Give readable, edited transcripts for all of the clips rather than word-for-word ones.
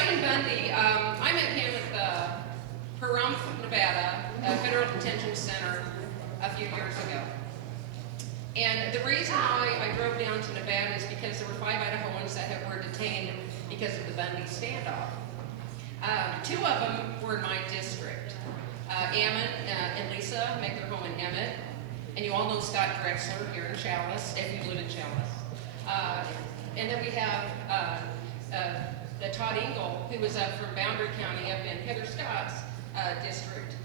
Ammon Bundy, I met him at the Pahrump, Nevada Federal Detention Center a few years ago. And the reason why I drove down to Nevada is because there were 5 Idahoans that were detained because of the Bundy standoff. 2 of them were in my district. Ammon and Lisa make their home in Emmett. And you all know Scott Drexler here in Challis, if you live in Challis. And then we have Todd Engel, who was up from Boundary County up in Heather Scott's district.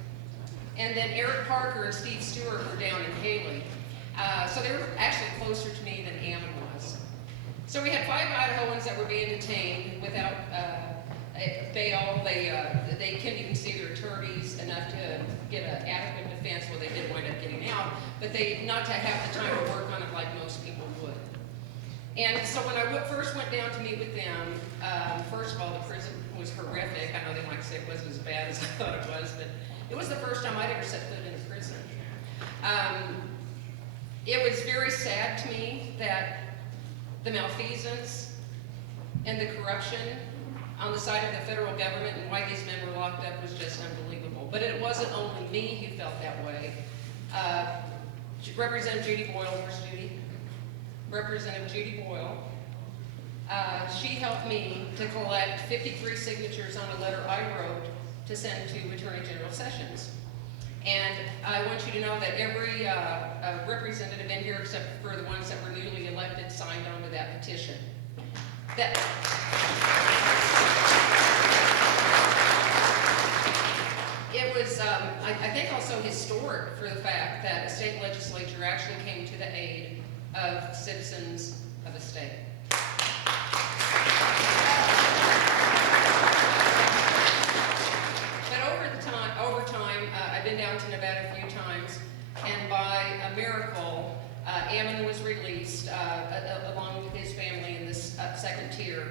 And then Eric Parker and Steve Stewart were down in Haley. So they were actually closer to me than Ammon was. So we had 5 Idahoans that were being detained without bail. They couldn't even see their attorneys enough to get an adequate defense. Well, they did wind up getting out, but not to have the time to work on it like most people would. And so when I first went down to meet with them, first of all, the prison was horrific. I know they might say it wasn't as bad as I thought it was, but it was the first time I'd ever set foot in a prison. It was very sad to me that the malfeasance and the corruption on the side of the federal government and why these men were locked up was just unbelievable. But it wasn't only me who felt that way. Representative Judy Boyle, where's Judy? Representative Judy Boyle. She helped me to collect 53 signatures on a letter I wrote to send to Attorney General Sessions. And I want you to know that every representative in here, except for the ones that were newly elected, signed on to that petition. It was, I think, also historic for the fact that a state legislature actually came to the aid of citizens of a state. Over time, I've been down to Nevada a few times, and by a miracle, Ammon was released along with his family in this second tier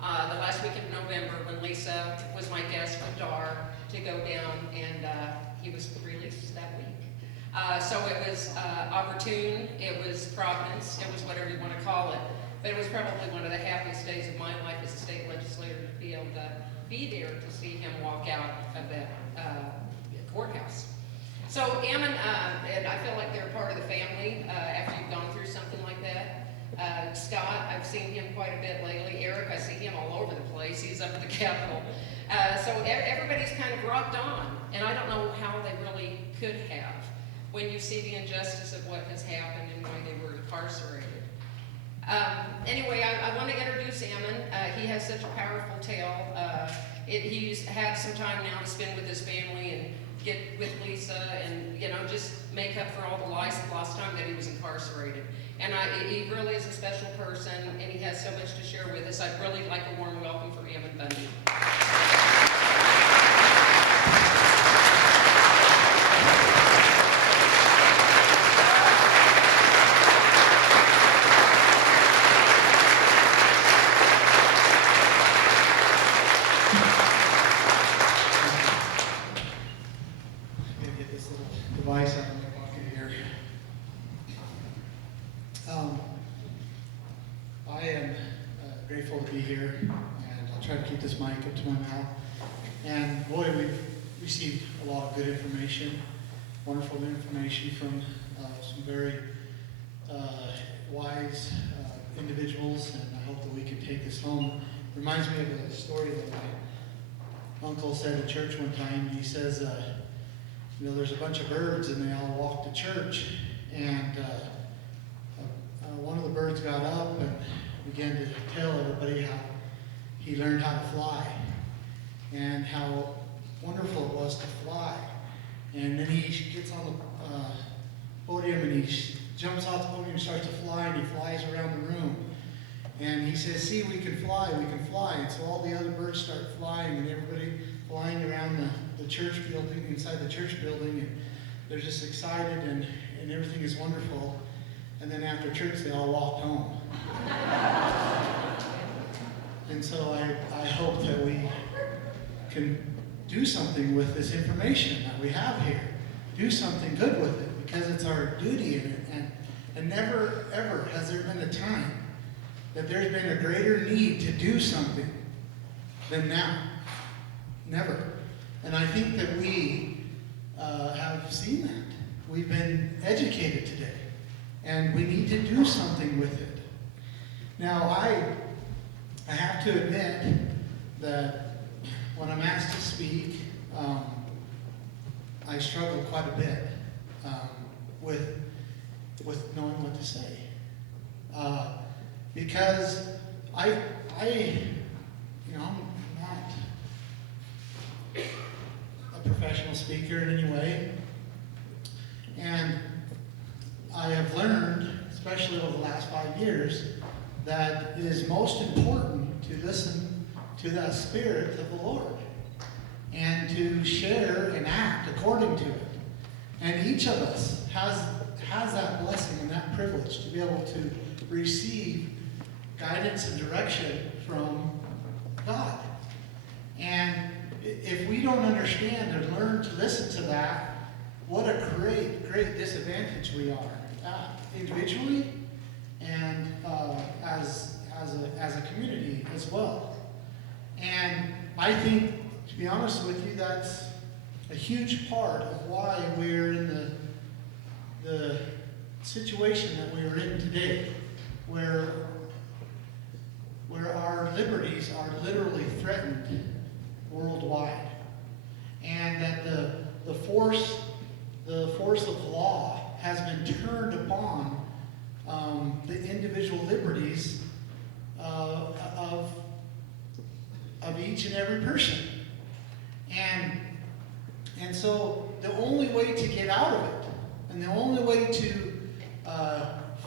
the last week of November when Lisa was my guest from DAR to go down, and he was released that week. So it was opportune, it was providence, it was whatever you want to call it, but it was probably one of the happiest days of my life as a state legislator to be able to be there to see him walk out of that courthouse. So Ammon, and I feel like they're part of the family after you've gone through something like that. Scott, I've seen him quite a bit lately. Eric, I see him all over the place. He's up at the Capitol. So everybody's kind of rocked on, and I don't know how they really could have when you see the injustice of what has happened and why they were incarcerated. Anyway, I want to introduce Ammon. He has such a powerful tale. He's had some time now to spend with his family and get with Lisa and, just make up for all the lost time that he was incarcerated. And he really is a special person, and he has so much to share with us. I'd really like a warm welcome for Ammon Bundy. Device out of my pocket here. I am grateful to be here, and I'll try to keep this mic up to my mouth. And boy, we've received a lot of good information, wonderful information from some very wise individuals, and I hope that we can take this home. Reminds me of a story that my uncle said at church one time. He says, there's a bunch of birds and they all walk to church, and one of the birds got up and began to tell everybody how he learned how to fly and how wonderful it was to fly. And then he gets on the podium and he jumps off the podium and starts to fly, and he flies around the room. And he says, see, we can fly, we can fly. And so all the other birds start flying, and everybody flying around the church building, inside the church building, and they're just excited, and everything is wonderful. And then after church, they all walked home. And so I hope that we can do something with this information that we have here. Do something good with it, because it's our duty in it. And never, ever has there been a time that there's been a greater need to do something than now. Never. And I think that we have seen that. We've been educated today, and we need to do something with it. Now, I have to admit that when I'm asked to speak, I struggle quite a bit with knowing what to say, because I'm not a professional speaker in any way, and I have learned, especially over the last 5 years, that it is most important to listen to that Spirit of the Lord and to share and act according to it. And each of us has that blessing and that privilege to be able to receive guidance and direction from God. And if we don't understand and learn to listen to that, what a great, great disadvantage we are, individually and as a community as well. And I think, to be honest with you, that's a huge part of why we're in the situation that we're in today, where our liberties are literally threatened worldwide, and that the force of law has been turned upon the individual liberties of each and every person. And so the only way to get out of it, and the only way to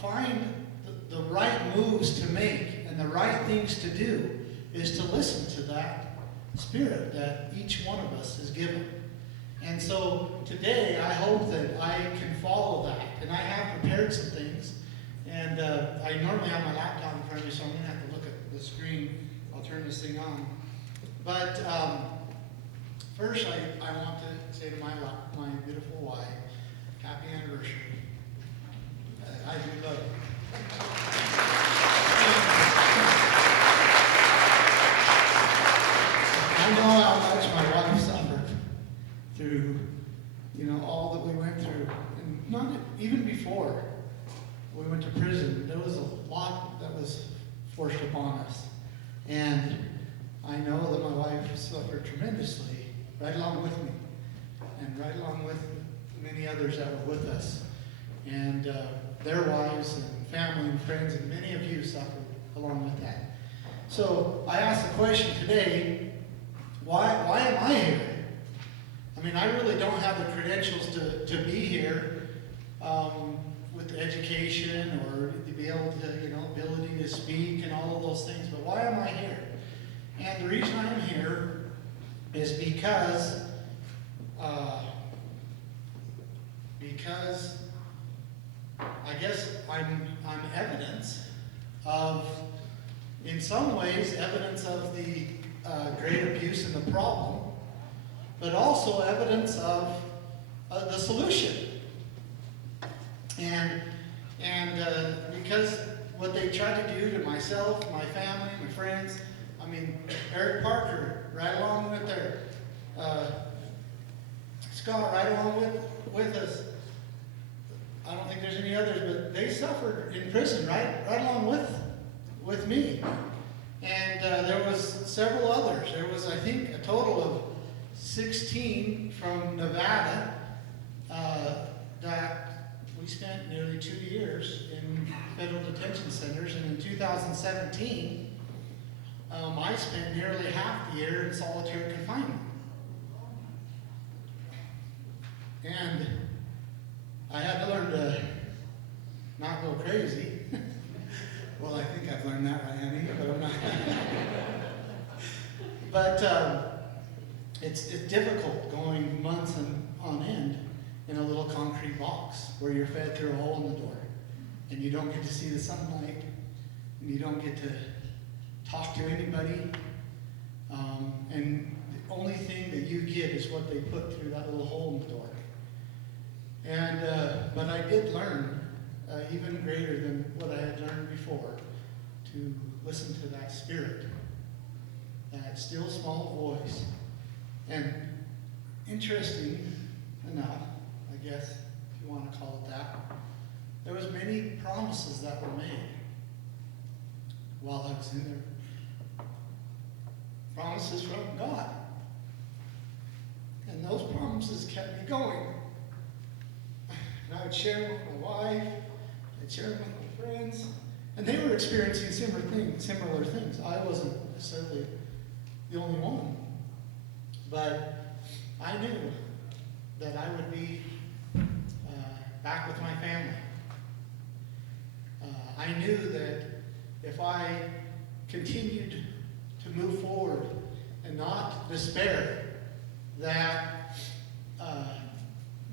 find the right moves to make and the right things to do, is to listen to that Spirit that each one of us is given. And so today, I hope that I can follow that. And I have prepared some things. And I normally have my laptop in front of me, so I'm going to have to look at the screen. I'll turn this thing on. But first, I want to say to my beautiful wife, happy anniversary. I do love you. I know how much my wife suffered through, all that we went through. And not even before we went to prison, there was a lot that was forced upon us. And I know that my wife suffered tremendously, right along with me, and right along with many others that were with us. And their wives and family and friends, and many of you suffered along with that. So I asked the question today, why am I here? I mean, I really don't have the credentials to be here with the education or to be able to, ability to speak and all of those things, but why am I here? And the reason I'm here is because I guess I'm evidence of, in some ways, evidence of the great abuse and the problem, but also evidence of the solution. And because what they tried to do to myself, my family, my friends, I mean, Eric Parker, right along with there, Scott, right along with us. I don't think there's any others, but they suffered in prison, right along with me. And there was several others. There was, I think, a total of 16 from Nevada that we spent nearly 2 years in federal detention centers. And in 2017, I spent nearly half the year in solitary confinement. And I had to learn to not go crazy. Well, I think I've learned that right, honey, but I'm not. But it's difficult going months on end in a little concrete box where you're fed through a hole in the door, and you don't get to see the sunlight, and you don't get to talk to anybody, and the only thing that you get is what they put through that little hole in the door. And but I did learn even greater than what I had learned before, to listen to that Spirit that that still small voice. And interesting enough, I guess, if you want to call it that, there was many promises that were made while I was in there. Promises from God. And those promises kept me going. And I would share them with my wife, I'd share them with my friends, and they were experiencing similar things. I wasn't necessarily the only one. But I knew that I would be back with my family. I knew that if I continued to move forward and not despair, that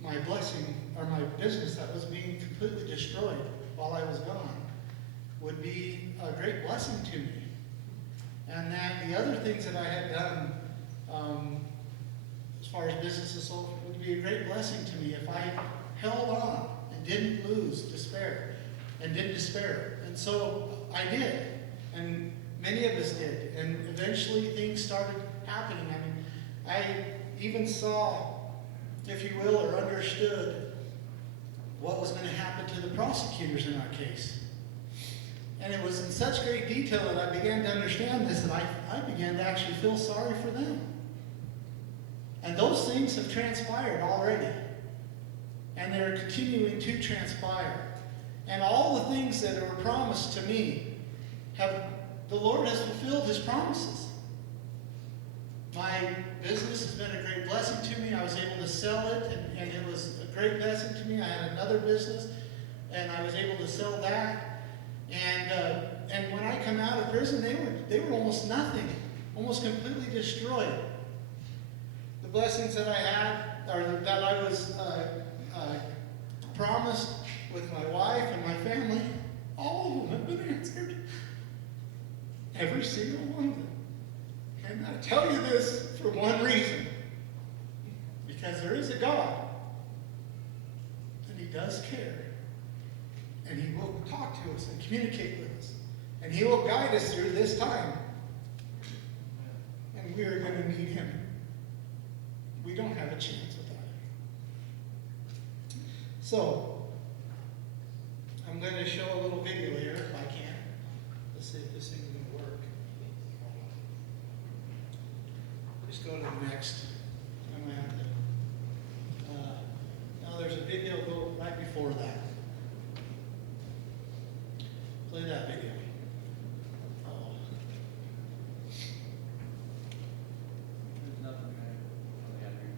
my blessing, or my business that was being completely destroyed while I was gone, would be a great blessing to me. And that the other things that I had done, as far as business and so forth, would be a great blessing to me if I held on and didn't lose despair and didn't despair. And so I did, and many of us did, and eventually things started happening. I mean, I even saw, if you will, or understood what was going to happen to the prosecutors in our case. And it was in such great detail that I began to understand this, and I began to actually feel sorry for them. And those things have transpired already. And they're continuing to transpire. And all the things that were promised to me, the Lord has fulfilled His promises. My business has been a great blessing to me. I was able to sell it, and it was a great blessing to me. I had another business, and I was able to sell that. And when I come out of prison, they were almost nothing, almost completely destroyed. The blessings that I had, or that I was promised with my wife and my family, all of them have been answered. Every single one of them. And I tell you this for one reason. Because there is a God. And He does care. And He will talk to us and communicate with us. And He will guide us through this time. And we are going to need Him. We don't have a chance without Him. So, I'm going to show a little video here if I can. Let's see if this thing's going to work. Just go to the next. I'm going to have to. Now there's a video go right before that. Play that video. Oh. There's nothing really out here.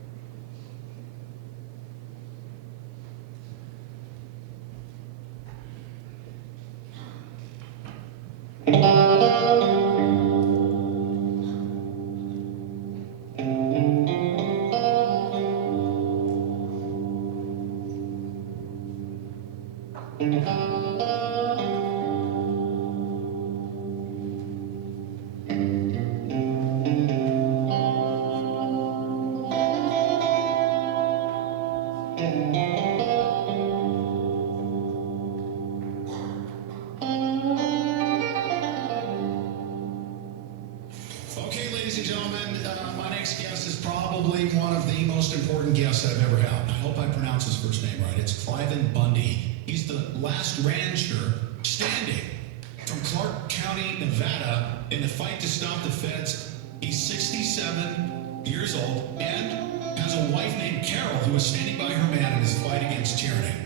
Okay, ladies and gentlemen, my next guest is probably one of the most important guests I've ever had. I hope I pronounce his first name right. It's Ammon Bundy. He's the last rancher standing from Clark County, Nevada, in the fight to stop the feds. He's 67 years old and has a wife named Carol who is standing by her man in his fight against tyranny.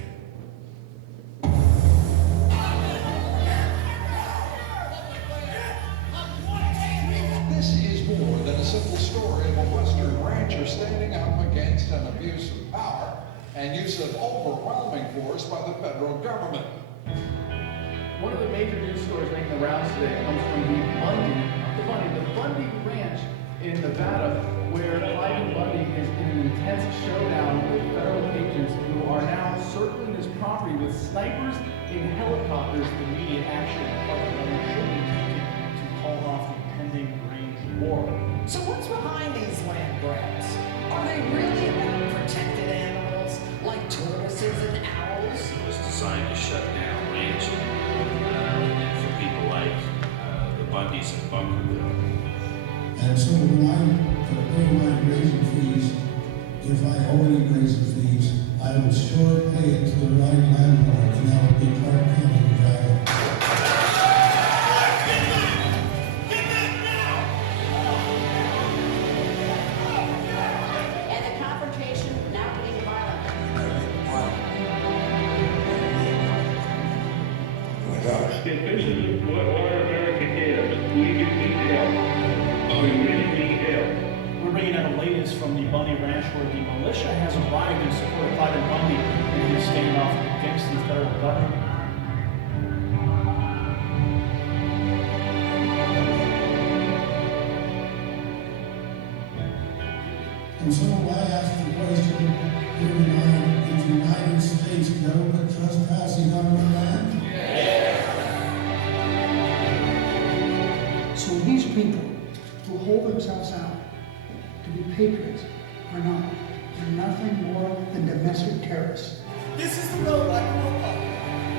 This is more than a simple story of a Western rancher standing up against an abuse of power and use of overwhelming force by the federal government. One of the major news stories making the rounds today comes from the Bundy Ranch in Nevada, where Ammon Bundy is in an intense showdown with federal agents who are now circling his property with snipers in helicopters. Immediate action by the government should be taken to call off the impending range war. So what's behind these land grabs? Are they really about protected animals like tortoises and owls? It was designed to shut down ranching and for people like the Bundys in Bunkerville. And so when I pay my grazing fees, if I owe any grazing fees, I would sure pay it to the right landlord, and that would be Clark County, Idaho. And the confrontation now getting violent. If this is what America is, we do need help. We really need help. We're bringing out the latest from the Bundy Ranch, where the militia has arrived in support of Clive Bundy in his standoff against the federal government. And so I asked the question, is the United States government trespassing on our land? So these people who hold themselves out to be patriots are not. They're nothing more than domestic terrorists. This is the road I grew up on.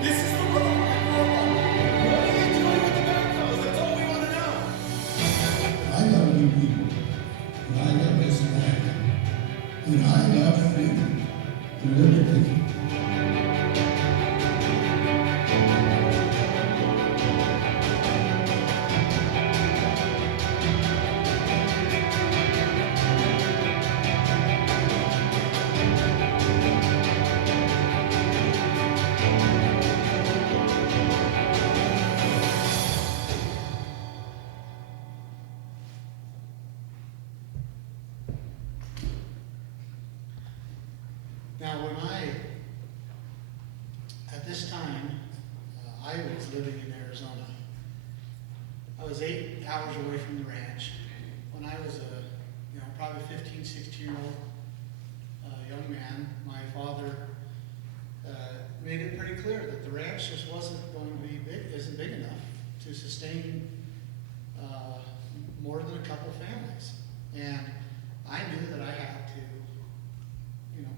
This is the road I grew up on. What are you doing with the backhoes? That's all we want to know. I love you people, and I love this land, and I love freedom and liberty. Now, at this time, I was living in Arizona. I was 8 hours away from the ranch. When I was probably 15, 16-year-old young man, my father made it pretty clear that the ranch just wasn't going to be isn't big enough to sustain more than a couple families. And I knew that I had to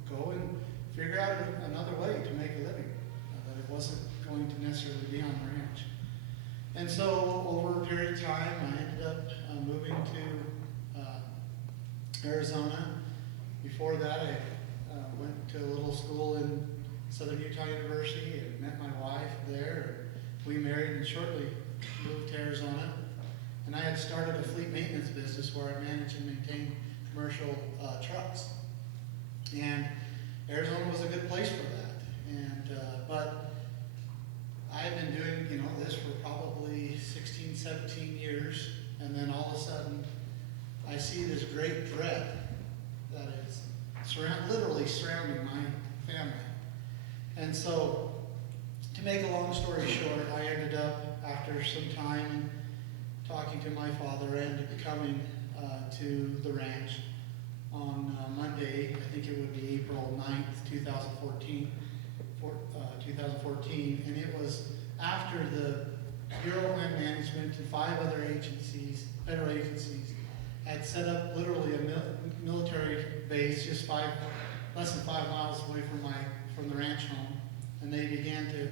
go and figure out another way to make a living, that it wasn't going to necessarily be on the ranch. And so over a period of time, I ended up moving to Arizona. Before that, I went to a little school in Southern Utah University and met my wife there. We married and shortly moved to Arizona. And I had started a fleet maintenance business where I managed and maintained commercial trucks. And Arizona was a good place for that. And but I had been doing this for probably 16, 17 years, and then all of a sudden I see this great dread that is literally surrounding my family. And so, to make a long story short, I ended up, after some time talking to my father and coming to the ranch on Monday, I think it would be April 9th, 2014, and it was after the Bureau of Land Management and 5 other agencies, federal agencies, had set up literally a military base just less than 5 miles away from the ranch home, and they began to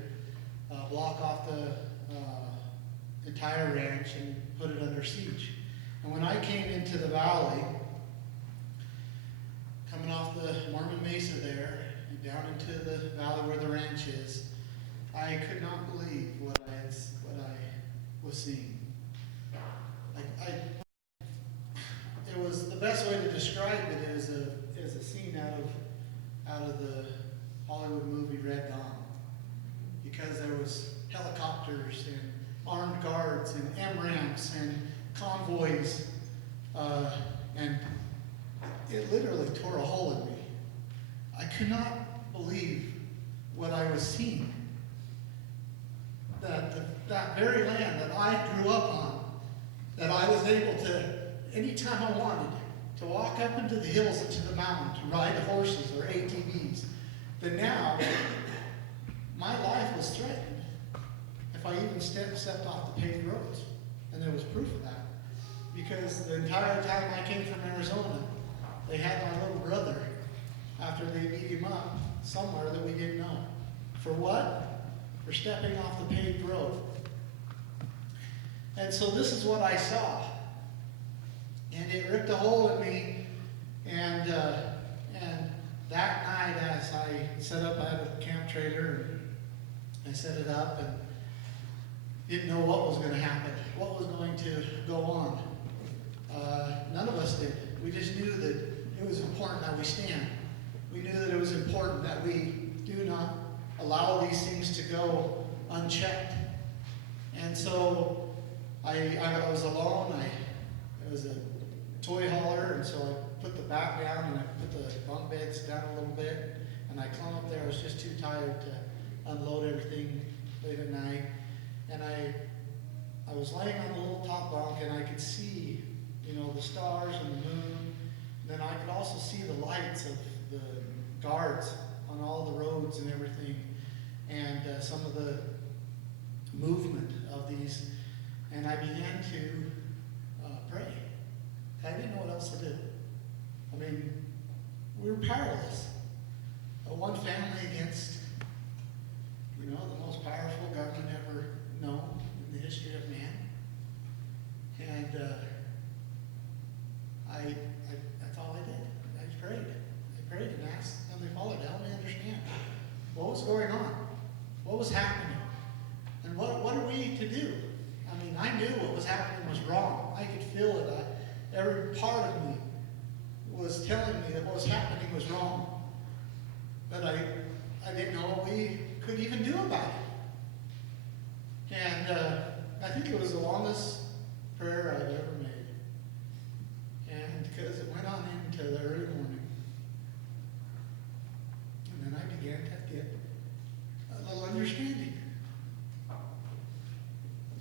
block off the entire ranch and put it under siege. And when I came into the valley, coming off the Mormon Mesa there, and down into the valley where the ranch is, I could not believe what I was seeing. It was the best way to describe it is a scene out of the Hollywood movie Red Dawn, because there was helicopters and armed guards and MRAPs and convoys, and it literally tore a hole in me. I could not believe what I was seeing. That very land that I grew up on, that I was able to, anytime I wanted, to walk up into the hills, into the mountain, to ride horses or ATVs. But now, my life was threatened if I even stepped off the paved roads. And there was proof of that. Because the entire time I came from Arizona, they had my little brother, after they beat him up, somewhere that we didn't know. For what? For stepping off the paved road. And so this is what I saw. ripped a hole in me, and that night as I set up, I had a camp trailer, and I set it up, and didn't know what was going to happen, what was going to go on. None of us did. We just knew that it was important that we stand. We knew that it was important that we do not allow these things to go unchecked. And so I was alone. It was a toy hauler, and so I put the back down and I put the bunk beds down a little bit, and I climbed up there. I was just too tired to unload everything late at night. And I was laying on the little top bunk, and I could see, the stars and the moon. And then I could also see the lights of the guards on all the roads and everything, and some of the movement of these. And I began to pray. I didn't know what else to do. I mean, we were powerless. One family against, the most powerful government ever known in the history of man. And that's all I did. I prayed. I prayed and asked Heavenly Father to help me understand what was going on, what was happening, and what are we to do? I mean, I knew what was happening was wrong. I could feel it. Every part of me was telling me that what was happening was wrong. But I didn't know what we could even do about it. And I think it was the longest prayer I've ever made. And because it went on into the early morning. And then I began to get a little understanding.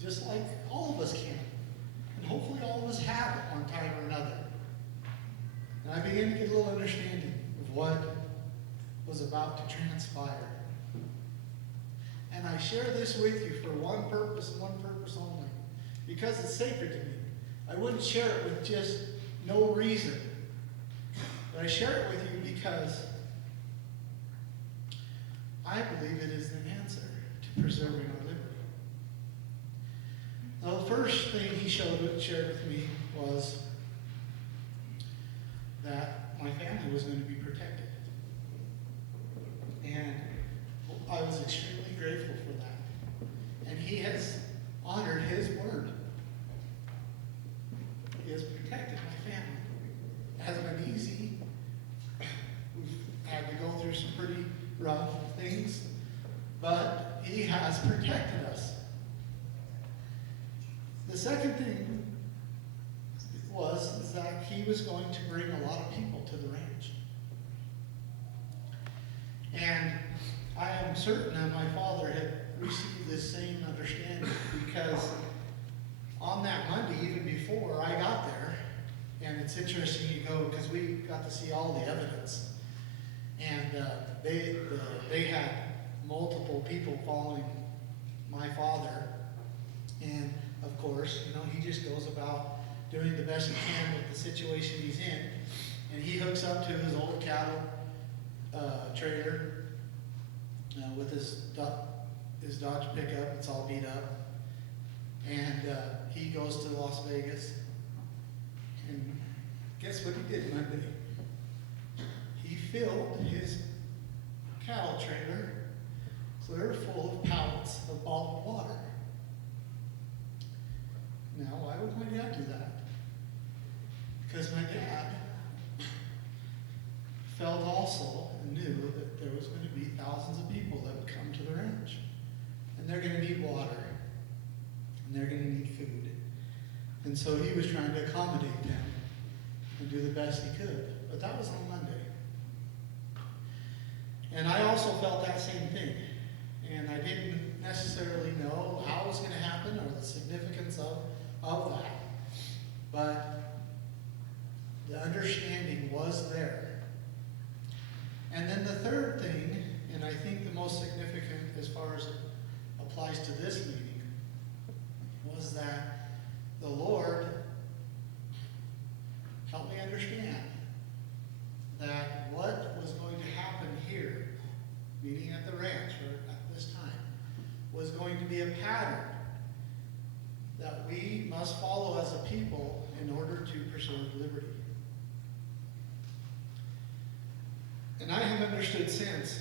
Just like all of us can. And hopefully all of us have at one time or another. And I began to get a little understanding of what was about to transpire. And I share this with you for one purpose and one purpose only. Because it's sacred to me. I wouldn't share it with just no reason. But I share it with you because I believe it is the answer to preserving our liberty. Now, the first thing he shared with me was that my family was going to be protected. And I was extremely grateful for that. And he has honored his word. He has protected my family. It hasn't been easy. We've had to go through some pretty rough things, but he has protected us. The second thing was that he was going to bring a lot of people to the ranch. And I am certain that my father had received this same understanding, because on that Monday, even before I got there, and it's interesting you go, because we got to see all the evidence, and they had multiple people following my father, and of course, he just goes about doing the best he can with the situation he's in, and he hooks up to his old cattle trailer with his Dodge pickup. It's all beat up, and he goes to Las Vegas, and guess what he did Monday? He filled his cattle trailer clear full of pallets of bottled water. Now, why would my dad do that? Because my dad felt also and knew that there was going to be thousands of people that would come to the ranch. And they're going to need water. And they're going to need food. And so he was trying to accommodate them and do the best he could. But that was on Monday. And I also felt that same thing. And I didn't necessarily know how it was going to happen or the significance of that. But the understanding was there. And then the third thing, and I think the most significant as far as it applies to this meeting, was that the Lord helped me understand that what was going to happen here, meeting at the ranch or at this time, was going to be a pattern that we must follow as a people in order to preserve liberty. liberty. And I have understood since,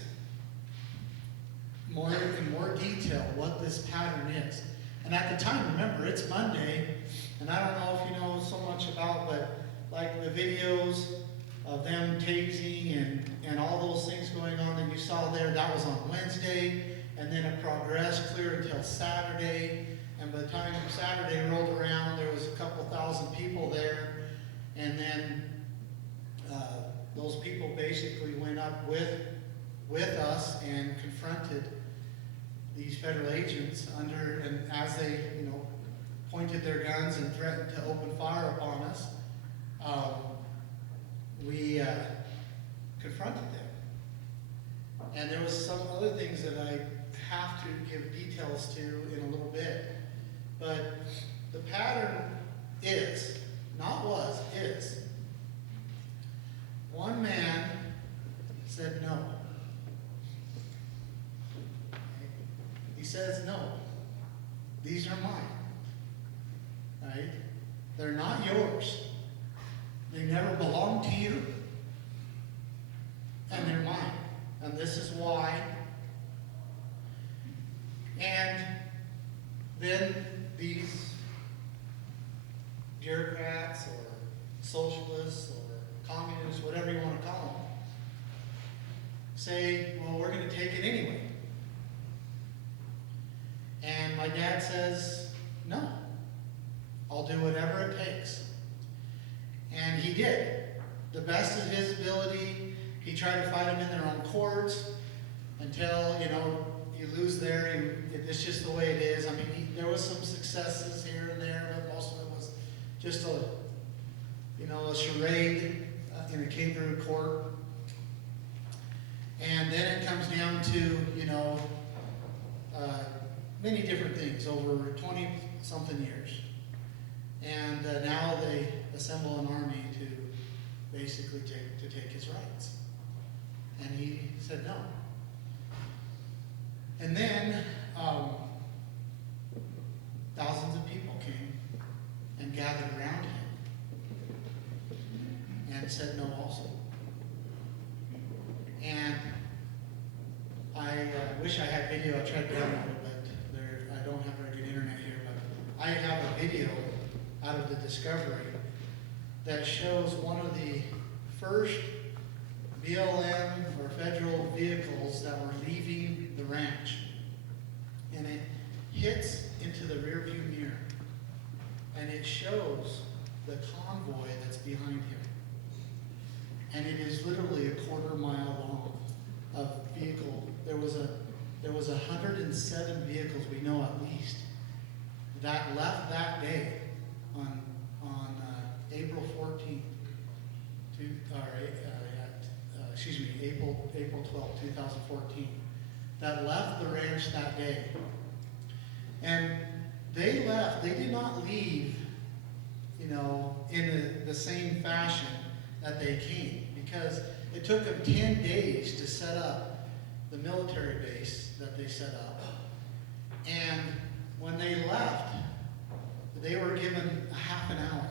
in more detail, what this pattern is. And at the time, remember, it's Monday, and I don't know if you know so much about, but like the videos of them tasing and all those things going on that you saw there, that was on Wednesday, and then it progressed clear until Saturday. And by the time Saturday rolled around, there was a couple thousand people there, and then those people basically went up with us and confronted these federal agents and as they, pointed their guns and threatened to open fire upon us, we confronted them. And there was some other things that I have to give details to in a little bit. But the pattern is, not was, is, one man said no. He says no. These are mine. Right? They're not yours. They never belonged to you. And they're mine. And this is why. And then these bureaucrats or socialists or communists, whatever you want to call them, say, well, we're going to take it anyway. And my dad says, no, I'll do whatever it takes. And he did. The best of his ability, he tried to fight them in their own courts until, you lose there. It's just the way it is. I mean, there was some successes here and there, but most of it was just a charade in a kangaroo court. And then it comes down to, many different things over 20-something years. And now they assemble an army to basically take his rights. And he said no. And then thousands of people came and gathered around him and said no also. And I wish I had video. I tried to download it, but I don't have very good internet here. But I have a video out of the discovery that shows one of the first BLM or federal vehicles that were leaving the ranch. And it hits into the rearview mirror. And it shows the convoy that's behind him. And it is literally a quarter-mile long of vehicle. There was 107 vehicles, we know at least, that left that day on April 14th, April 12th, 2014, that left the ranch that day. And they left, they did not leave, in the same fashion that they came, because it took them 10 days to set up the military base that they set up. And when they left, they were given a half an hour.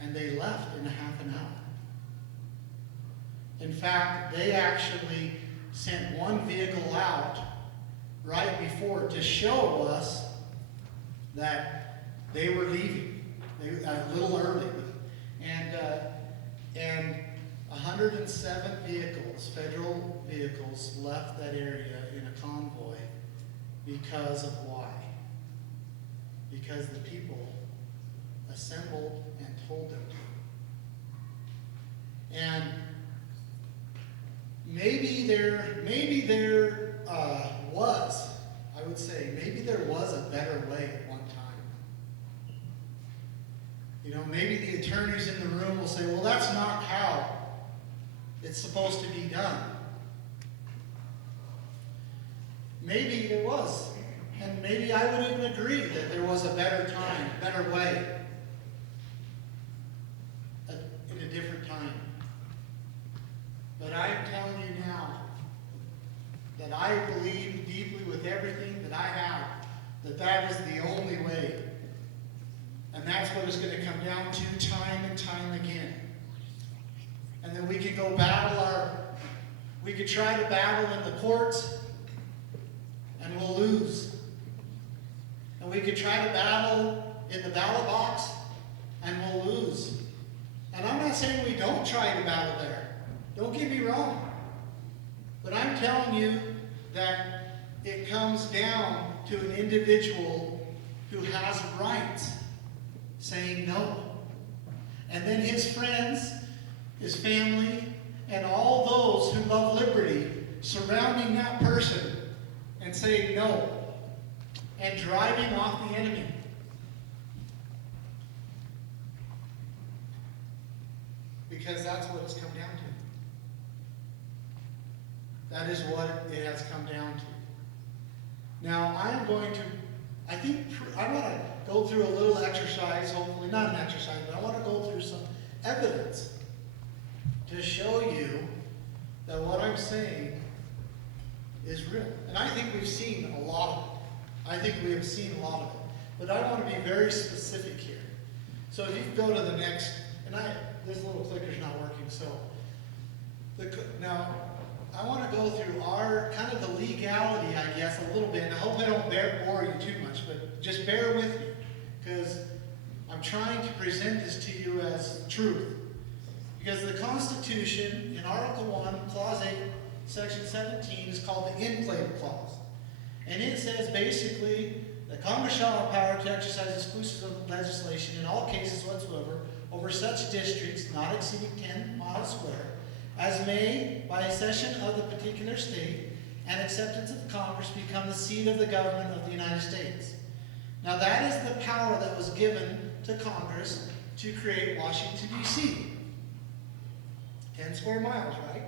And they left in a half an hour. In fact, they actually sent one vehicle out right before to show us that they were leaving a little early. And 107 vehicles, federal vehicles, left that area in a convoy because of why? Because the people assembled and told them to. And maybe there was, I would say, maybe there was a better way at one time. Maybe the attorneys in the room will say, well, that's not how it's supposed to be done. Maybe there was. And maybe I would even agree that there was a better time, better way, in a different time. But I'm telling you now that I believe deeply with everything that I have that is the only way. And that's what it's going to come down to time and time we could go we could try to battle in the courts, and we'll lose. And we could try to battle in the ballot box, and we'll lose. And I'm not saying we don't try to battle there. Don't get me wrong. But I'm telling you that it comes down to an individual who has rights saying no. And then his friends, his family, and all those who love liberty surrounding that person and saying no and driving off the enemy. Because that's what it's come down to. That is what it has come down to. Now, I am going to, I want to go through a little exercise, hopefully not an exercise, but I want to go through some evidence to show you that what I'm saying is real. And I think we've seen a lot of it. I think we have seen a lot of it. But I want to be very specific here. So if you go to the next, and this little clicker's not working, so. Now, I want to go through our, kind of the legality, I guess, a little bit. And I hope I don't bore you too much, but just bear with me. Because I'm trying to present this to you as truth. Because the Constitution, in Article 1, Clause 8, Section 17, is called the Enclave Clause. And it says basically that Congress shall have power to exercise exclusive legislation in all cases whatsoever over such districts not exceeding 10 miles square, as may, by a cession of the particular state and acceptance of Congress, become the seat of the government of the United States. Now that is the power that was given to Congress to create Washington, D.C. 10 square miles, right?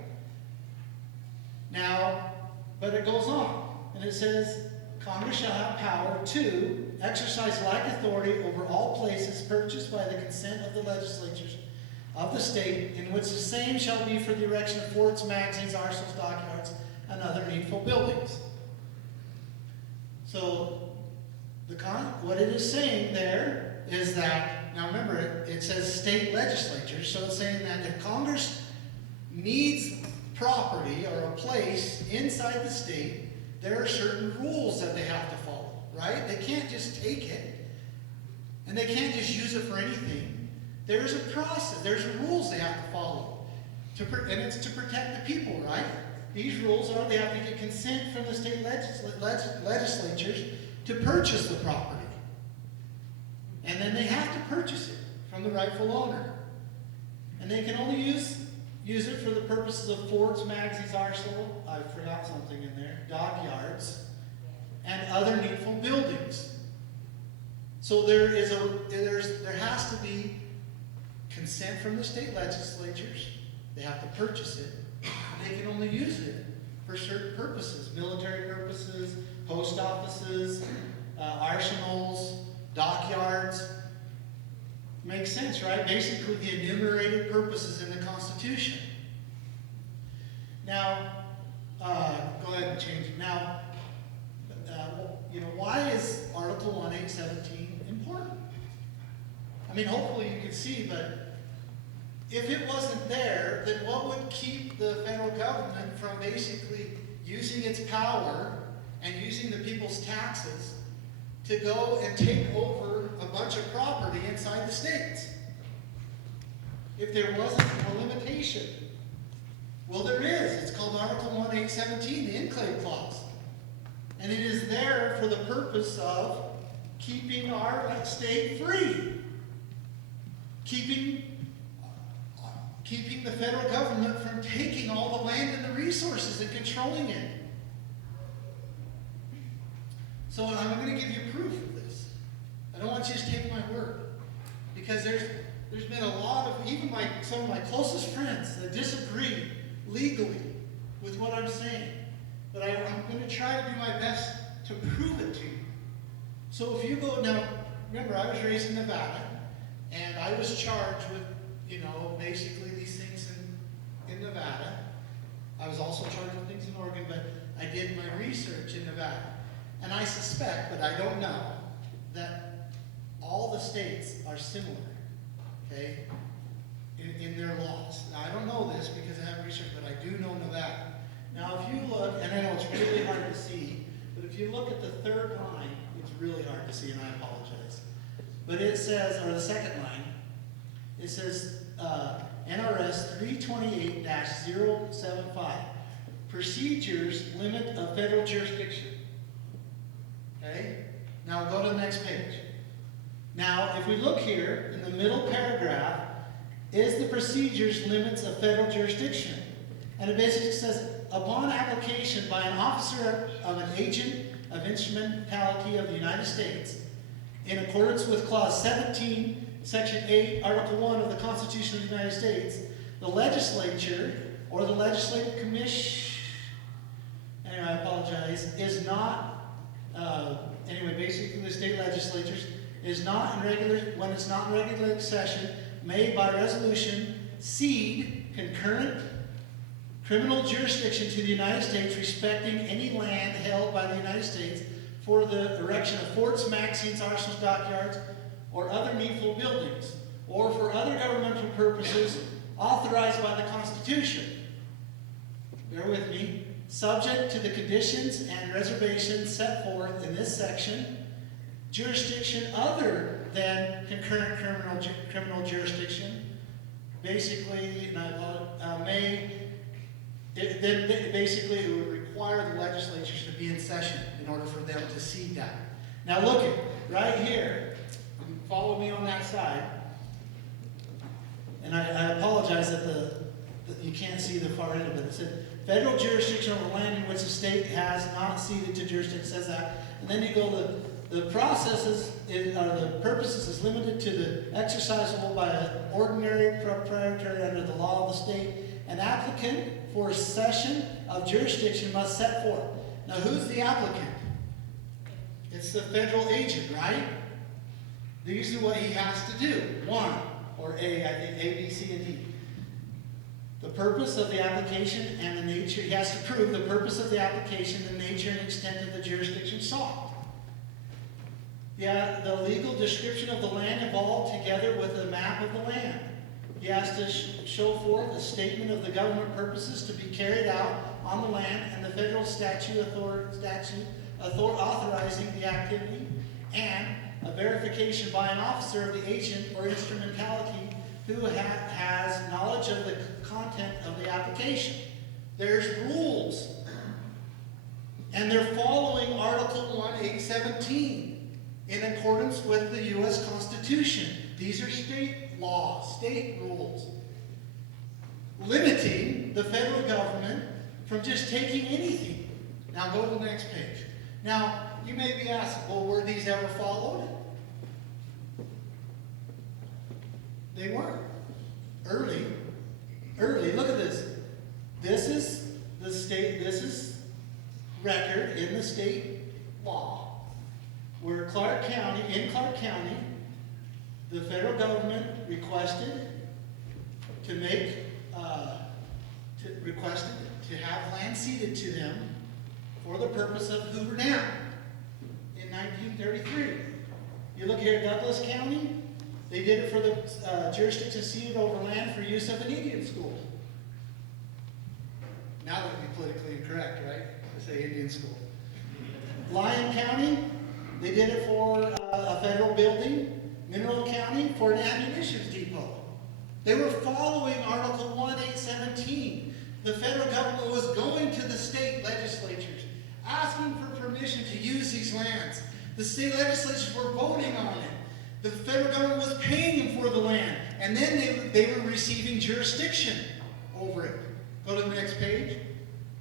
Now, but it goes on, and it says, Congress shall have power to exercise like authority over all places purchased by the consent of the legislatures of the state, in which the same shall be for the erection of forts, magazines, arsenals, dockyards, and other needful buildings. So, what it is saying there is that, now remember, it says state legislatures, so it's saying that if Congress needs property or a place inside the state, there are certain rules that they have to follow, right? They can't just take it, and they can't just use it for anything. There's a process, there's rules they have to follow, and it's to protect the people, right? These rules are they have to get consent from the state legislatures to purchase the property. And then they have to purchase it from the rightful owner. And they can only use it for the purposes of forts, magazines, arsenal, I forgot something in there, dockyards, and other needful buildings. So there has to be consent from the state legislatures. They have to purchase it. And they can only use it for certain purposes, military purposes, post offices, arsenals, dockyards. Makes sense, right? Basically the enumerated purposes in the Constitution. Now, go ahead and change it. Now, why is Article 1, 817 important? I mean, hopefully you can see, but if it wasn't there, then what would keep the federal government from basically using its power and using the people's taxes to go and take over a bunch of property inside the states? If there wasn't a limitation. Well, there is. It's called Article 1, 817, the Enclave Clause. And it is there for the purpose of keeping our state free. Keeping the federal government from taking all the land and the resources and controlling it. So I'm going to give you proof of this. I don't want you to just take my word. Because there's been a lot of, even some of my closest friends that disagree legally with what I'm saying. But I'm going to try to do my best to prove it to you. So if you go, now, remember I was raised in Nevada, and I was charged with, basically these things in Nevada. I was also charged with things in Oregon, but I did my research in Nevada. And I suspect, but I don't know, that all the states are similar, okay, in their laws. Now, I don't know this because hard to see, and I apologize. But it says, or the second line, it says NRS 328-075, procedures limit of federal jurisdiction. Okay? Now go to the next page. Now, if we look here in the middle paragraph, is the procedures limits of federal jurisdiction. And it basically says, upon application by an officer of an agent of instrumentality of the United States, in accordance with Clause 17, Section 8, Article 1 of the Constitution of the United States, the legislature or the legislative commission, anyway, I apologize, is not, basically the state legislatures is not in regular, when it's not in regular session, may by resolution cede concurrent criminal jurisdiction to the United States respecting any land held by the United States for the erection of forts, magazines, arsenals, dockyards, or other needful buildings, or for other governmental purposes authorized by the Constitution. Bear with me. Subject to the conditions and reservations set forth in this section, jurisdiction other than concurrent criminal jurisdiction, basically, basically it would require the legislatures to be in session in order for them to cede that. Now look at right here. Follow me on that side. And I apologize that you can't see the far end of it. It said federal jurisdiction over land in which the state has not ceded to jurisdiction, says that. And then you go to the processes, the purposes is limited to the exercisable by an ordinary proprietary under the law of the state. An applicant for cession of jurisdiction must set forth. Now who's the applicant? It's the federal agent, right? These are what he has to do. One, or A, I think A, B, C, and D. The purpose of the application and the nature, he has to prove the purpose of the application, the nature and extent of the jurisdiction sought. Yeah, the legal description of the land involved together with the map of the land. He has to show forth a statement of the government purposes to be carried out on the land and the federal statute authorizing the activity, and a verification by an officer of the agent or instrumentality who has knowledge of the content of the application. There's rules. And they're following Article 1:817 in accordance with the U.S. Constitution. These are state laws, state rules, limiting the federal government from just taking anything. Now go to the next page. Now, you may be asked, well, were these ever followed? They weren't. Early, look at this. This is the state, this is record in the state law, where in Clark County, the federal government requested to have land ceded to them for the purpose of Hoover Dam in 1933. You look here at Douglas County, they did it for the jurisdiction ceded over land for use of an Indian school. Now that would be politically incorrect, right? To say Indian school. Lyon County, they did it for a federal building. Mineral County for an ammunition depot. They were following Article 1:817. The federal government was going to the state legislatures, asking for permission to use these lands. The state legislatures were voting on it. The federal government was paying them for the land. And then they were receiving jurisdiction over it. Go to the next page.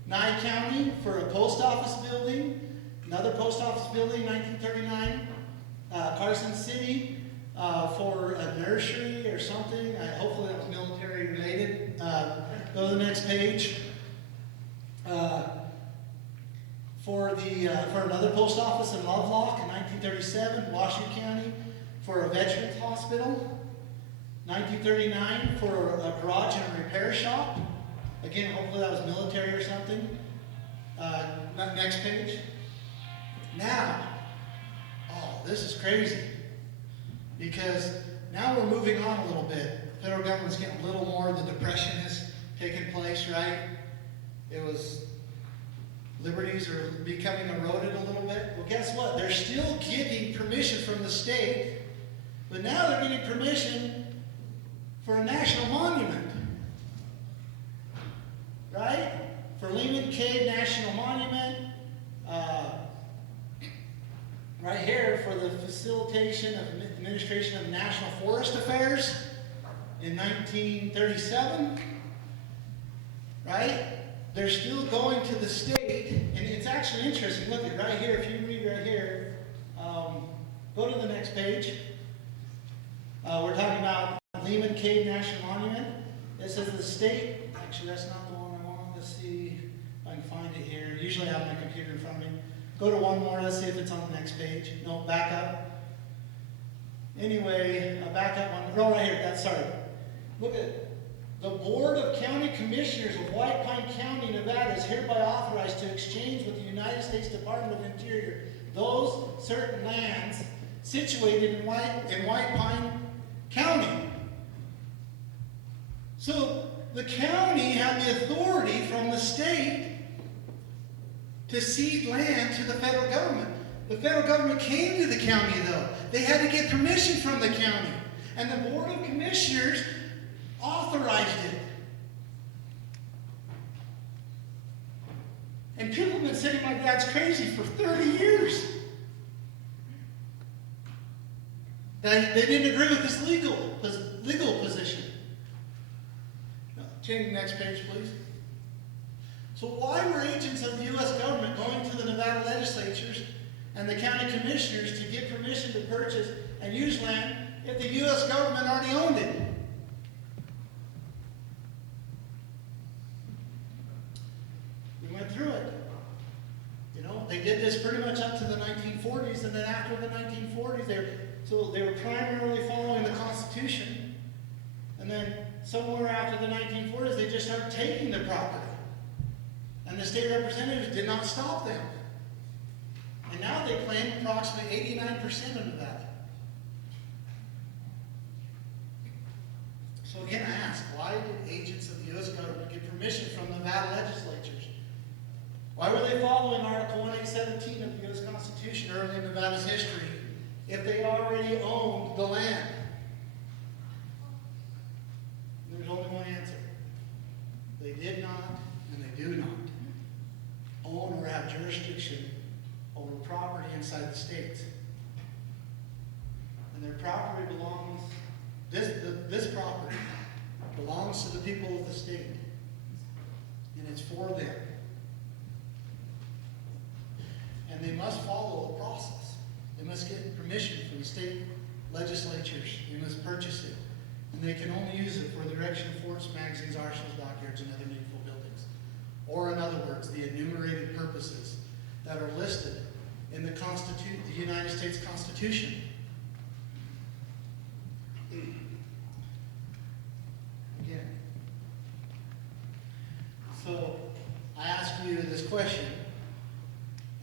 Nye County for a post office building. Another post office building, 1939. Carson City for a nursery or something. Hopefully that was military related. Go to the next page. For another post office in Lovelock in 1937, Washington County, for a veterans hospital. 1939 for a garage and a repair shop. Again, hopefully that was military or something. Next page. Now, this is crazy. Because now we're moving on a little bit. The federal government's getting a little more. The Depression has taken place, right? It was a liberties are becoming eroded a little bit. Well, guess what? They're still getting permission from the state, but now they're getting permission for a national monument. Right? For Lehman Cave National Monument, right here for the facilitation of administration of national forest affairs in 1937, right? They're still going to the state, and it's actually interesting. Look at right here, if you read right here, go to the next page. We're talking about Lehman Cave National Monument. It says the state, actually that's not the one I want. Let's see if I can find it here. Usually I have my computer in front of me. Go to one more, let's see if it's on the next page. No, back up. Anyway, back up one. Oh, right here, that's sorry. Look at the Board of County Commissioners of White Pine County, Nevada is hereby authorized to exchange with the United States Department of Interior those certain lands situated in White Pine County. So the county had the authority from the state to cede land to the federal government. The federal government came to the county though. They had to get permission from the county. And the Board of Commissioners authorized it. And people have been saying my dad's crazy for 30 years. They didn't agree with this legal position. No, change the next page, please. So why were agents of the U.S. government going to the Nevada legislatures and the county commissioners to get permission to purchase and use land if the U.S. government already owned it? We went through it. You know, they did this pretty much up to the 1940s, and then after the 1940s, they were primarily following the Constitution, and then somewhere after the 1940s, they just started taking the property. And the state representatives did not stop them. And now they claim approximately 89% of that. So again, I ask, why did agents of the U.S. government get permission from the Nevada legislatures? Why were they following Article 1817 of the U.S. Constitution early in Nevada's history if they already owned the land? There's only one answer. They did not, and they do not own or have jurisdiction over property inside the state. And their property belongs, this property belongs to the people of the state. And it's for them. And they must follow a process. They must get permission from the state legislatures. They must purchase it. And they can only use it for the erection of forts, magazines, arsenals, dockyards, and other needful buildings. Or in other words, the enumerated purposes that are listed in the United States Constitution. Again. So, I ask you this question,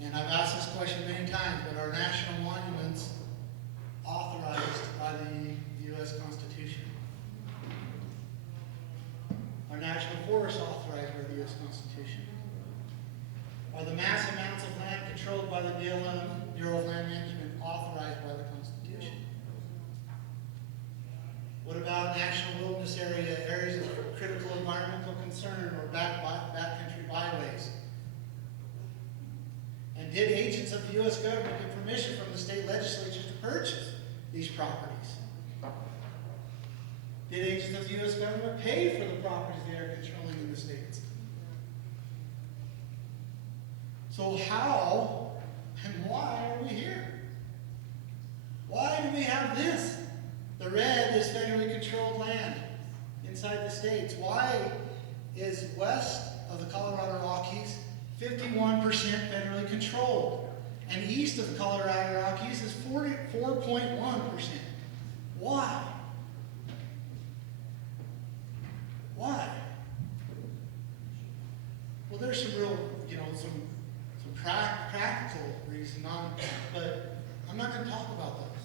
and I've asked this question many times, but are national monuments authorized by the U.S. Constitution? Are national forests authorized by the U.S. Constitution? Are the mass amounts of land controlled by the BLM, Bureau of Land Management, authorized by the Constitution? What about national wilderness areas of critical environmental concern, or backcountry byways? And did agents of the U.S. government get permission from the state legislatures to purchase these properties? Did agents of the U.S. government pay for the properties they are controlling in the states? So how and why are we here? Why do we have this? The red is federally controlled land inside the states. Why is west of the Colorado Rockies 51% federally controlled? And east of the Colorado Rockies is 44.1%. Why? Why? Well, there's some real, some practical reason, but I'm not going to talk about those.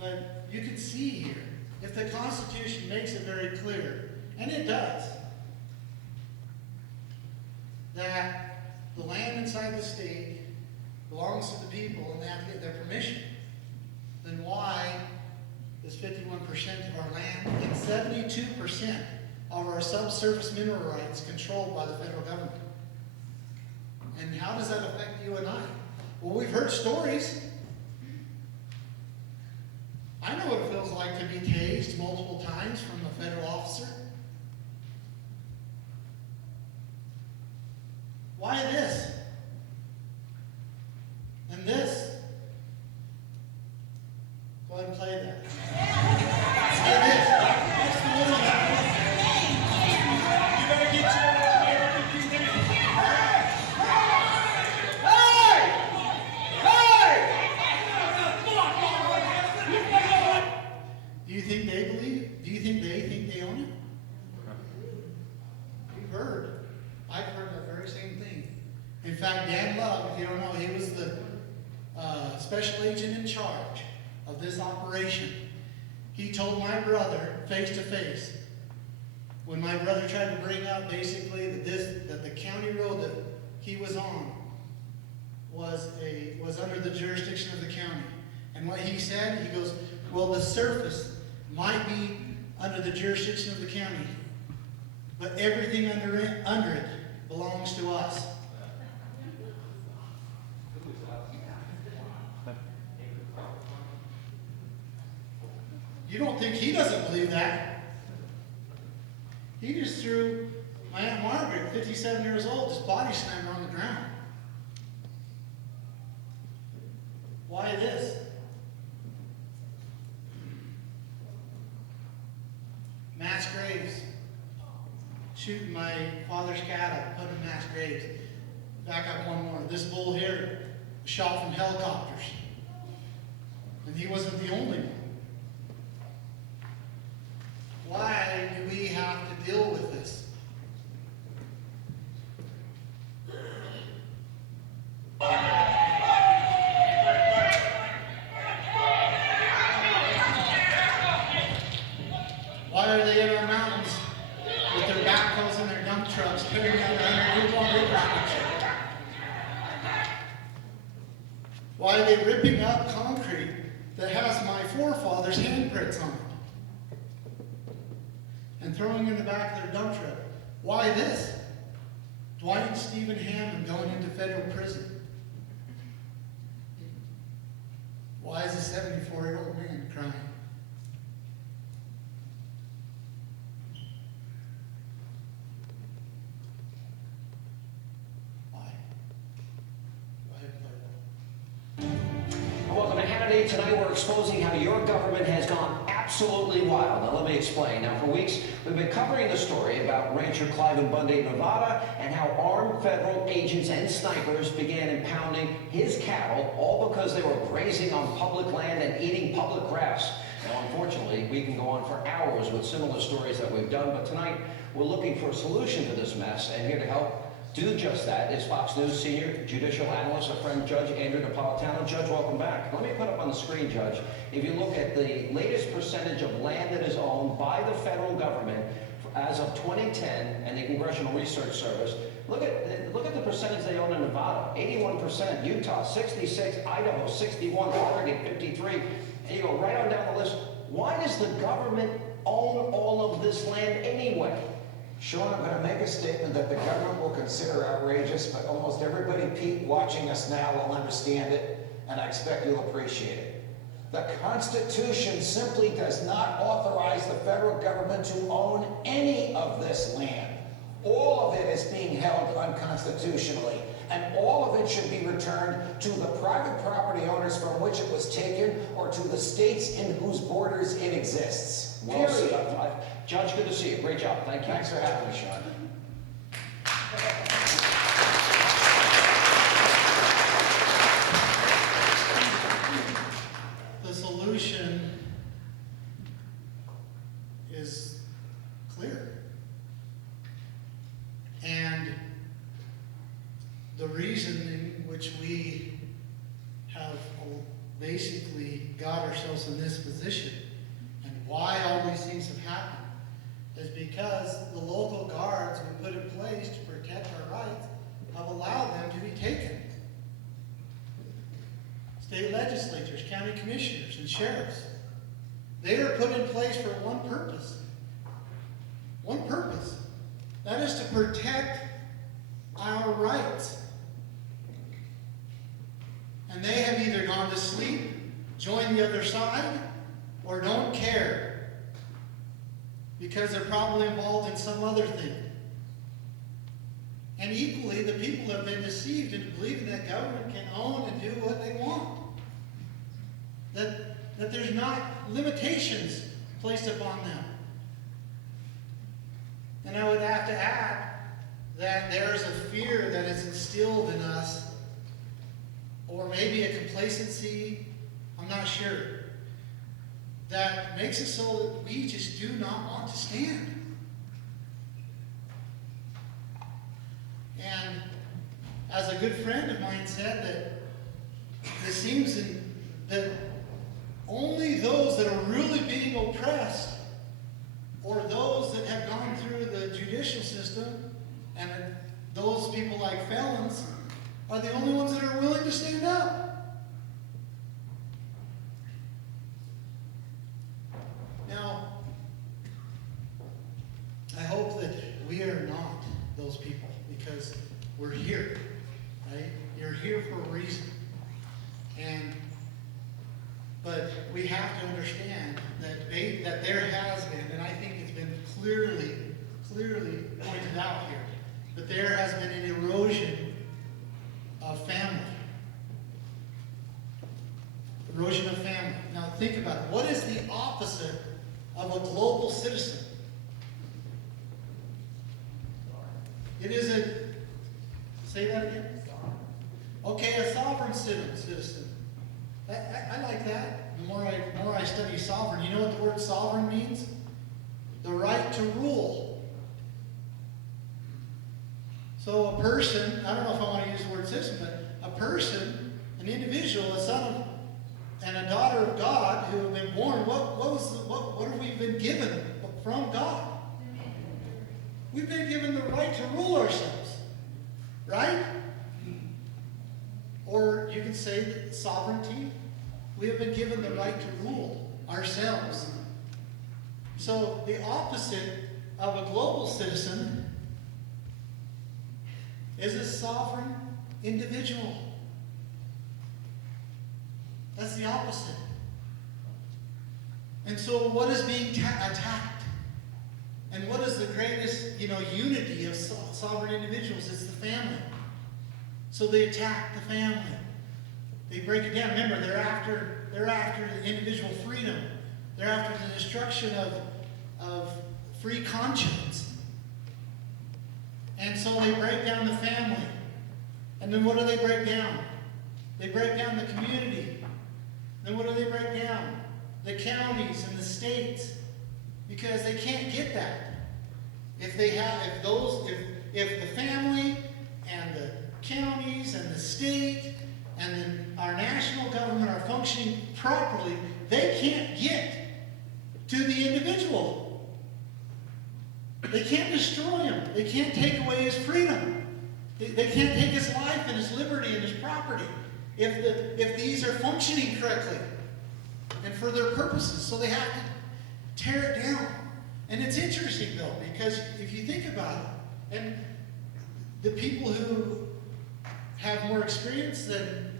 But you can see here, if the Constitution makes it very clear, and it does, that the land inside the state belongs to the people and they have to get their permission, then why is 51% of our land and 72% of our subsurface mineral rights controlled by the federal government? And how does that affect you and I? Well, we've heard stories. I know what it feels like to be tased multiple times from a federal officer. Why this? And this? Go ahead and play that. Play this. What's the little guy? You better get your Do you think they believe? Do you think they own it? We've heard. I've heard that very same thing. In fact, Dan Love, if you don't know, he was the special agent in charge of this operation. He told my brother face to face, when my brother tried to bring up basically that the county road that he was on was under the jurisdiction of the county. And what he said, he goes, well, the surface might be under the jurisdiction of the county, but everything under it belongs to us. You don't think he doesn't believe that? He just threw my Aunt Margaret, 57 years old, just body slammed her on the ground. Why this? Mass graves. Shooting my father's cattle, putting in mass graves. Back up one more. This bull here was shot from helicopters. And he wasn't the only one. Why do we have to deal with this? Why are they in our mountains with their backhoes and their dump trucks clearing out our underground infrastructure? Why are they ripping up concrete that has my forefathers' handprints on it and throwing it in the back of their dump truck? Why this? Dwight and Stephen Hammond going into federal prison. Why is a 74-year-old man crying? Welcome to Hannity. Tonight we're exposing how your government has gone absolutely wild. Now let me explain. Now for weeks we've been covering the story about rancher Cliven Bundy in Nevada and how armed federal agents and snipers began impounding his cattle, all because they were grazing on public land and eating public grass. Now unfortunately we can go on for hours with similar stories that we've done, but tonight we're looking for a solution to this mess, and here to help do just that is Fox News senior judicial analyst, our friend Judge Andrew Napolitano. Judge, welcome back. Let me put up on the screen, Judge, if you look at the latest percentage of land that is owned by the federal government as of 2010 and the Congressional Research Service, look at the percentage they own in Nevada, 81%, Utah 66, Idaho 61, Oregon 53, and you go right on down the list. Why does the government own all of this land anyway? Sean, I'm going to make a statement that the government will consider outrageous, but almost everybody, Pete, watching us now will understand it, and I expect you'll appreciate it. The Constitution simply does not authorize the federal government to own any of this land. All of it is being held unconstitutionally, and all of it should be returned to the private property owners from which it was taken, or to the states in whose borders it exists. Well said. Judge, good to see you. Great job. Thank you. Thanks for having me, Sean. The solution is clear. And the reasoning which we have basically got ourselves in this position and why all these things have happened is because the local guards we put in place to protect our rights have allowed them to be taken. State legislatures, county commissioners, and sheriffs. They are put in place for one purpose. One purpose. That is to protect our rights. And they have either gone to sleep, joined the other side, or don't care. Because they're probably involved in some other thing. And equally, the people have been deceived into believing that government can own and do what they want. That there's not limitations placed upon them. And I would have to add that there's a fear that is instilled in us, or maybe a complacency, I'm not sure, that makes it so that we just do not want to stand. And as a good friend of mine said, that it seems that only those that are really being oppressed, or those that have gone through the judicial system, and those people like felons, are the only ones that are willing to stand up. Now, I hope that we are not those people, because we're here, right? You're here for a reason. But we have to understand that there has been, and I think it's been clearly pointed out here, that there has been an erosion of family. Erosion of family. Now think about it. What is the opposite of a global citizen? It is a, say that again? Okay, a sovereign citizen. I like that. The more I study sovereign, you know what the word sovereign means? The right to rule. So a person, I don't know if I want to use the word citizen, but a person, an individual, a son of and a daughter of God who have been born, what have we been given from God? We've been given the right to rule ourselves. Right? Or you can say sovereignty. We have been given the right to rule ourselves. So the opposite of a global citizen is a sovereign individual. That's the opposite. And so what is being attacked? And what is the greatest, unity of sovereign individuals? It's the family. So they attack the family. They break it down. Remember, they're after the individual freedom. They're after the destruction of free conscience. And so they break down the family. And then what do they break down? They break down the community. Then what do they break down? The counties and the states. Because they can't get that. If the family and the counties and the state and then our national government are functioning properly, they can't get to the individual. They can't destroy him. They can't take away his freedom. They can't take his life and his liberty and his property if these are functioning correctly and for their purposes. So they have to tear it down. And it's interesting, though, because if you think about it, and the people who have more experience than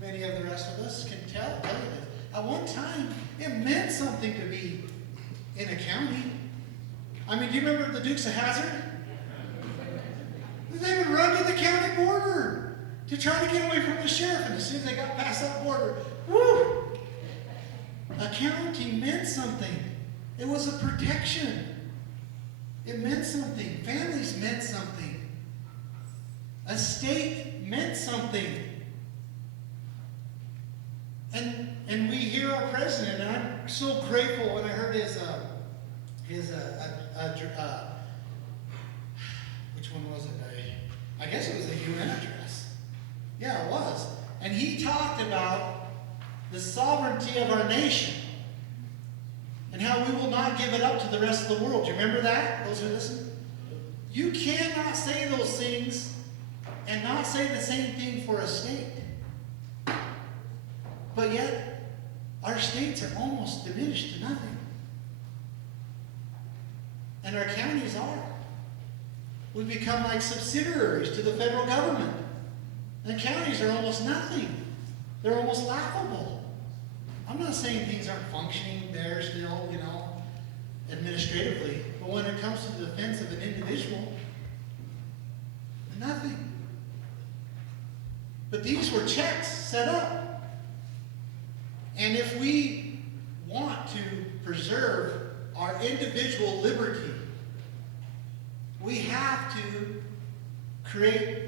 many of the rest of us can tell you this. At one time, it meant something to be in a county. I mean, do you remember the Dukes of Hazzard? They would run to the county border to try to get away from the sheriff, and as soon as they got past that border, whoo! A county meant something. It was a protection. It meant something. Families meant something. A state meant something. And we hear our president, and I'm so grateful when I heard his which one was it? I guess it was the UN address. Yeah, it was. And he talked about the sovereignty of our nation and how we will not give it up to the rest of the world. Do you remember that? Those who listen? You cannot say those things and not say the same thing for a state. But yet, our states are almost diminished to nothing. And our counties are. We've become like subsidiaries to the federal government. And counties are almost nothing. They're almost laughable. I'm not saying things aren't functioning there still, administratively, but when it comes to the defense of an individual, nothing. But these were checks set up. And if we want to preserve our individual liberty, we have to create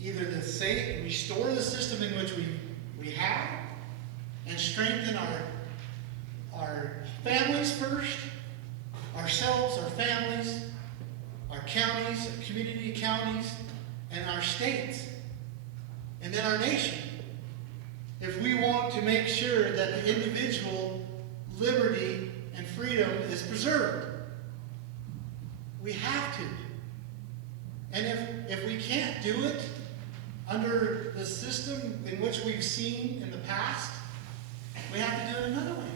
either restore the system in which we have, and strengthen our families first, ourselves, our families, our counties, our community counties, and our states, and then our nation. If we want to make sure that the individual liberty and freedom is preserved, we have to. And if we can't do it under the system in which we've seen in the past, we have to do it another way.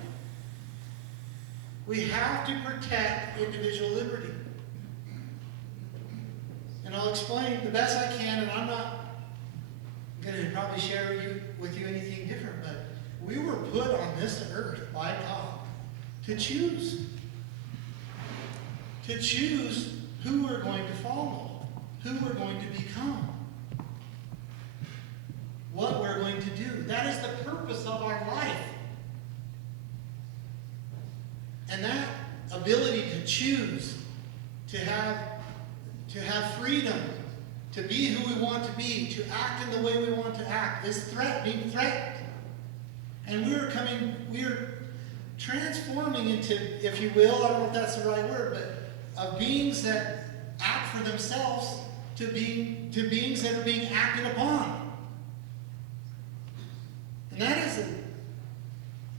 We have to protect individual liberty. And I'll explain the best I can, and I'm not going to probably share with you anything different, but we were put on this earth by God to choose. To choose who we're going to follow, who we're going to become, what we're going to do. That is the purpose of our life. And that ability to choose, to have freedom, to be who we want to be, to act in the way we want to act, is being threatened. And we're transforming into, if you will, I don't know if that's the right word, but of beings that act for themselves to beings that are being acted upon. And that is a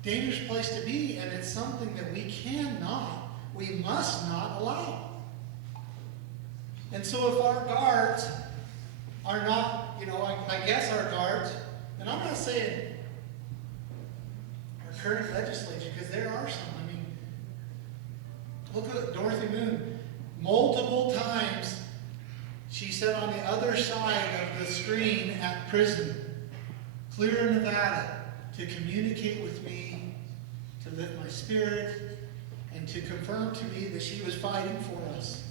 dangerous place to be, and it's something that we must not allow. And so if our guards are not, I guess our guards, and I'm not saying our current legislature, because there are some. I mean, look at Dorothy Moon. Multiple times she sat on the other side of the screen at prison, clear in Nevada, to communicate with me, to lift my spirit, and to confirm to me that she was fighting for us.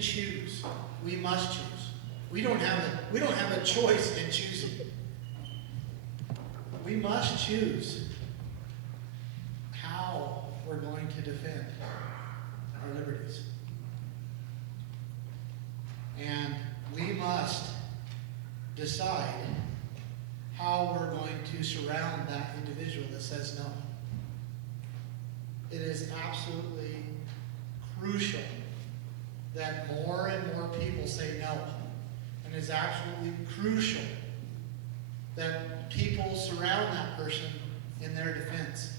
Choose. We must choose. We don't have a choice in choosing. We must choose how we're going to defend our liberties. And we must decide how we're going to surround that individual that says no. It is absolutely crucial that more and more people say no. And it's absolutely crucial that people surround that person in their defense.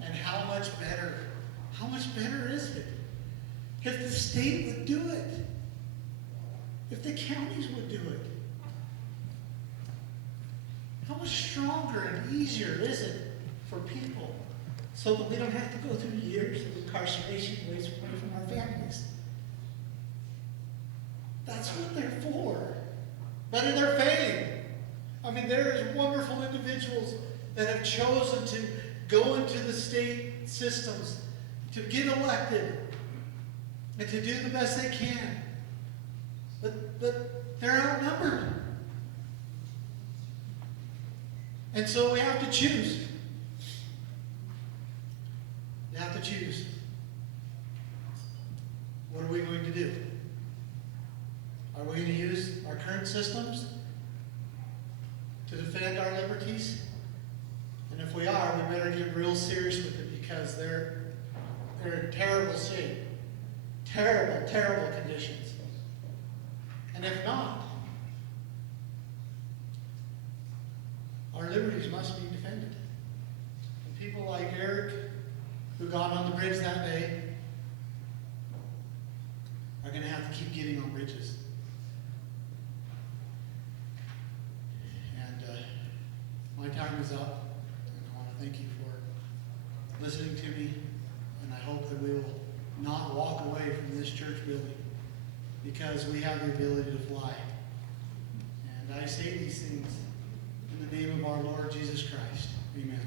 And how much better is it if the state would do it? If the counties would do it? How much stronger and easier is it for people so that we don't have to go through years of incarceration away from our families? That's what they're for. But they're failing. I mean, there is wonderful individuals that have chosen to go into the state systems, to get elected, and to do the best they can. But they're outnumbered. And so we have to choose. We have to choose. What are we going to do? Are we going to use our current systems to defend our liberties? And if we are, we better get real serious with it, because they're in terrible shape. Terrible, terrible conditions. And if not, our liberties must be defended. And people like Eric, who got on the bridge that day, are going to have to keep getting on bridges. And my time is up. And I want to thank you for listening to me. And I hope that we will not walk away from this church building, because we have the ability to fly. And I say these things in the name of our Lord Jesus Christ. Amen.